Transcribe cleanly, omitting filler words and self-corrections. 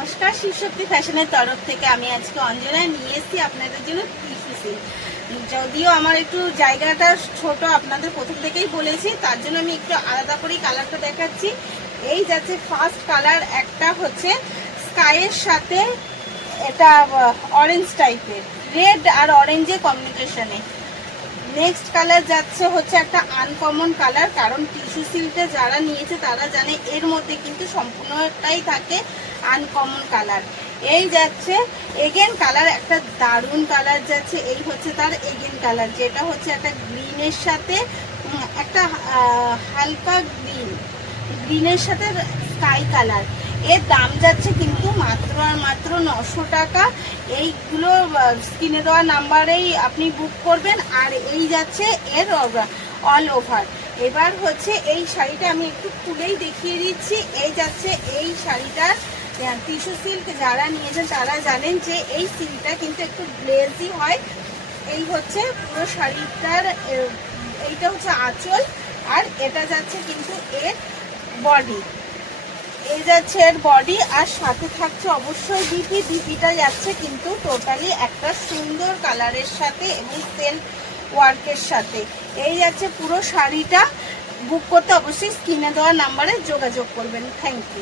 নমস্কার, শিবশক্তি ফ্যাশনের তরফ থেকে আমি আজকে অঞ্জনা নিয়ে এসেছি আপনাদের জন্য টিস্যু সিল্ক। যদিও আমার একটু জায়গাটা ছোট, আপনাদের প্রথম থেকেই বলেছি, তার জন্য আমি একটু আলাদা করেই কালারটা দেখাচ্ছি। এই যাচ্ছে ফার্স্ট কালার, একটা হচ্ছে স্কাইয়ের সাথে এটা অরেঞ্জ টাইপের, রেড আর অরেঞ্জের কম্বিনেশনে। নেক্সট কালার যাচ্ছে হচ্ছে একটা আনকমন কালার, কারণ টিস্যু সিল্কটা যারা নিয়েছে তারা জানে এর মধ্যে কিন্তু সম্পূর্ণটাই থাকে আনকমন কালার। এই যাচ্ছে এগেন কালার, একটা দারুণ কালার যাচ্ছে। এই হচ্ছে তার এগেন কালার, যেটা হচ্ছে একটা গ্রিনের সাথে একটা হালকা গ্রিনের সাথে স্কাই কালার। এর দাম যাচ্ছে কিন্তু মাত্র আর মাত্র 900 টাকা। এইগুলো স্ক্রিনে দেওয়া নাম্বারেই আপনি বুক করবেন। আর এই যাচ্ছে এর অল ওভার। এবার হচ্ছে এই শাড়িটা আমি একটু খুলেই দেখিয়ে দিচ্ছি। এই যাচ্ছে এই শাড়িটার টিস্যু সিল্ক যারা নিয়েছেন তারা জানেন যে এই সিল্কটা কিন্তু একটু গ্লেজি হয়। এই হচ্ছে পুরো শাড়িটার, এইটা হচ্ছে আঁচল, আর এটা যাচ্ছে কিন্তু এর বডি। এই যাচ্ছে এর বডি, আর সাথে থাকছে অবশ্যই ডিপিটা যাচ্ছে কিন্তু টোটালি একটা সুন্দর কালারের সাথে এবং সেলফ ওয়ার্কের সাথে। এই যাচ্ছে পুরো শাড়িটা। বুক করতে অবশ্যই স্ক্রিনে দেওয়া নাম্বারে যোগাযোগ করবেন। Thank you.